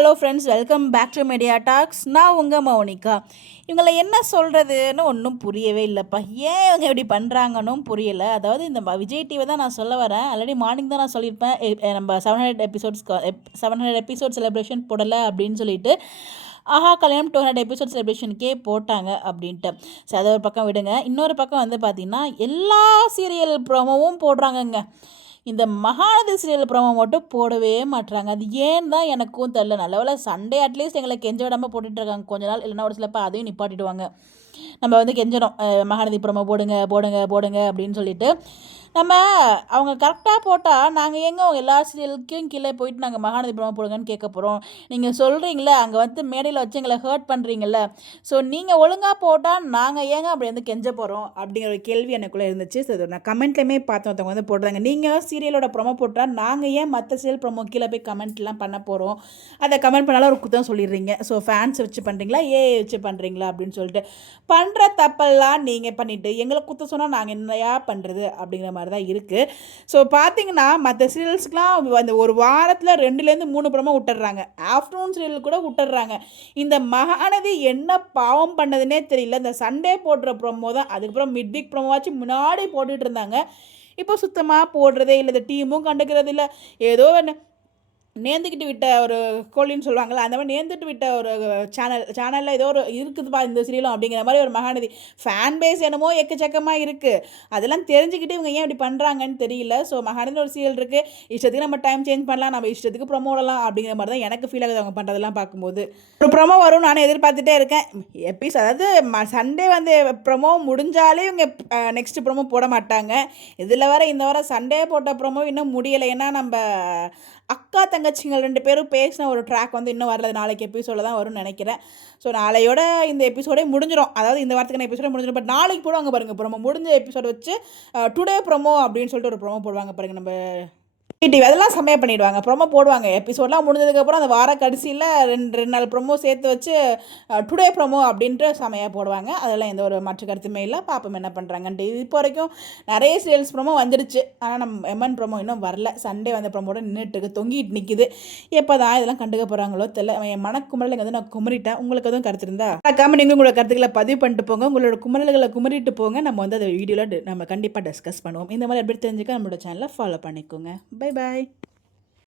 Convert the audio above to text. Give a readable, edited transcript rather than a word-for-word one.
Hello friends, welcome back to Media Talks. நான் உங்கள் மௌனிகா. இவங்களை என்ன சொல்கிறதுன்னு ஒன்றும் புரியவே இல்லைப்பா. ஏன் இவங்க இப்படி பண்ணுறாங்கன்னு புரியலை. அதாவது இந்த விஜய் டிவி தான் நான் சொல்ல வரேன். ஆல்ரெடி மார்னிங் தான் நான் சொல்லியிருப்பேன், நம்ம 700 எபிசோட் செலிப்ரேஷன் போடலை அப்படின்னு சொல்லிட்டு. ஆஹா கல்யாணம் 200 எபிசோட் செலிப்ரேஷனுக்கே போட்டாங்க அப்படின்ட்டு. சரி, அதை ஒரு பக்கம் விடுங்க. இன்னொரு பக்கம் வந்து பார்த்திங்கன்னா எல்லா சீரியல் ப்ரோமோவும் போடுறாங்கங்க. இந்த மகாநதி சீரியல் ப்ரோமோ மட்டும் போடவே மாட்டுறாங்க. அது ஏன் தான் எனக்கும் தெரில. நல்ல வேளை சண்டே அட்லீஸ்ட் எங்களை கெஞ்ச விடாமல் போட்டுட்ருக்காங்க கொஞ்ச நாள். இல்லைன்னா ஒரு சிலப்போ அதையும் நிப்பாட்டிடுவாங்க. நம்ம வந்து கெஞ்சணும், மகாநதி ப்ரோமோ போடுங்க போடுங்க போடுங்க அப்படின்னு சொல்லிட்டு. நம்ம அவங்க கரெக்டாக போட்டால் நாங்கள் எங்கே எல்லா சீரியலுக்கும் கீழே போயிட்டு நாங்கள் மகாநதி ப்ரோமோ போடுங்கன்னு கேட்க போகிறோம். நீங்கள் சொல்கிறீங்களே, அங்கே வந்து மேடையில் வச்சு எங்களை ஹர்ட் பண்ணுறீங்கள, ஸோ நீங்கள் ஒழுங்காக போட்டால் நாங்கள் ஏங்க அப்படி வந்து கெஞ்ச போகிறோம் அப்படிங்கிற ஒரு கேள்வி எனக்குள்ளே இருந்துச்சு. ஸோ நான் கமெண்ட்லேயுமே பார்த்தேன், ஒருத்தவங்க வந்து போடுறாங்க, நீங்கள் சீரியலோட ப்ரோமோ போட்டால் நாங்கள் ஏன் மற்ற சீரியல் ப்ரோமோ கீழே போய் கமெண்ட்லாம் பண்ண போகிறோம், அதை கமெண்ட் பண்ணாலும் ஒரு குத்தம் சொல்லிடுறீங்க. ஸோ ஃபேன்ஸ் வச்சு பண்ணுறீங்களா, வச்சு பண்ணுறீங்களா அப்படின்னு சொல்லிட்டு பண்ணுற தப்பெல்லாம் நீங்கள் பண்ணிவிட்டு எங்களை குத்த சொன்னால் நாங்கள் என்னையா பண்ணுறது அப்படிங்கிற மாதிரி தான் இருக்குது. ஸோ பார்த்தீங்கன்னா மற்ற சீரியல்ஸ்க்கெலாம் அந்த ஒரு வாரத்தில் 2-3 ப்ரோமோ விட்டுடுறாங்க. ஆஃப்டர்நூன் சீரியல் கூட விட்டுடுறாங்க. இந்த மகாநதி என்ன பாவம் பண்ணதுன்னே தெரியல. இந்த சண்டே போடுற ப்ரோமோ தான், அதுக்கப்புறம் மிட் வீக் ப்ரோமோவாச்சும் முன்னாடி போட்டுட்டு இருந்தாங்க. இப்போ சுத்தமாக போடுறதே இல்லை. இந்த டீமும் கண்டுக்கிறது இல்லை. ஏதோ நேர்ந்துக்கிட்டு விட்ட ஒரு கோழின்னு சொல்லுவாங்கள்ல, அந்த மாதிரி நேர்ந்துட்டு விட்ட ஒரு சேனலில் ஏதோ ஒரு இருக்குதுப்பா இந்த சீரியலும் அப்படிங்கிற மாதிரி ஒரு மகாநதி ஃபேன் பேஸ் என்னமோ எக்கச்சக்கமாக இருக்குது. அதெல்லாம் தெரிஞ்சுக்கிட்டு இவங்க ஏன் இப்படி பண்ணுறாங்கன்னு தெரியல. ஸோ மகாநதி ஒரு சீரியல் இருக்குது, இஷ்டத்துக்கு நம்ம டைம் சேஞ்ச் பண்ணலாம், நம்ம இஷ்டத்துக்கு ப்ரொமோ விடலாம் அப்படிங்கிற மாதிரி தான் எனக்கு ஃபீல் ஆகுது அவங்க பண்ணுறதெல்லாம் பார்க்கும்போது. ஒரு ப்ரொமோ வரும் நானும் எதிர்பார்த்துட்டே இருக்கேன். அதாவது சண்டே வந்து ப்ரொமோ முடிஞ்சாலே இவங்க நெக்ஸ்ட் ப்ரொமோ போட மாட்டாங்க. இதில் வர இந்த வாரம் சண்டே போட்ட ப்ரொமோ இன்னும் முடியலை. ஏன்னா நம்ம அக்கா தங்கச்சிங்க 2 பேரும் பேசின ஒரு ட்ராக் வந்து இன்னும் வரல. நாளைக்கு எபிசோடில் தான் வரும்னு நினைக்கிறேன். ஸோ நாளையோட இந்த எபிசோடே முடிஞ்சிடும். அதாவது இந்த வாரத்துக்கான எபிசோடே முடிஞ்சிடும். பட் நாளைக்கு போடுவாங்க பாருங்கள் ப்ரோமோ. முடிஞ்ச எபிசோடு வச்சு டுடே ப்ரோமோ அப்படின்னு சொல்லிட்டு ஒரு ப்ரோமோ போடுவாங்க பாருங்கள் நம்ம டிவி. அதெல்லாம் செம்மையாக பண்ணிவிடுவாங்க. ப்ரோமோ போடுவாங்க. எபிசோடெலாம் முடிஞ்சதுக்கப்புறம் அந்த வார கடைசியில் 2 நாள் ப்ரோமோ சேர்த்து வச்சு டுடே ப்ரோமோ அப்படின்ட்டு செம்மையாக போடுவாங்க. அதெல்லாம் எந்த ஒரு மாற்று கருத்துமே இல்லை. பார்ப்போம் என்ன பண்ணுறாங்கன்ட்டு. இப்போ வரைக்கும் நிறைய சீரியல்ஸ் ப்ரோமோ வந்துடுச்சு. ஆனால் நம்ம எம்என் ப்ரோமோ இன்னும் வரல. சண்டே வந்த ப்ரோமோட நின்றுட்டு தொங்கிட்டு நிற்கிது. எப்போ தான் இதெல்லாம் கண்டுக்க போகிறாங்களோ தெரியல. என் மனக்குமரல் வந்து நான் குமரிட்டேன். உங்களுக்கு எதுவும் கருத்து இருந்தால் மறக்காம நீங்கள் உங்களோட கருத்துக்களை பதிவு பண்ணிட்டு போங்க. உங்களோட குமரல்களை குமரிட்டு போங்க. நம்ம வந்து அதை வீடியோவில் நம்ம கண்டிப்பாக டிஸ்கஸ் பண்ணுவோம். இந்த மாதிரி எப்படி தெரிஞ்சுக்க நம்மளோட சேனலை ஃபாலோ பண்ணிக்கோங்க. Bye bye.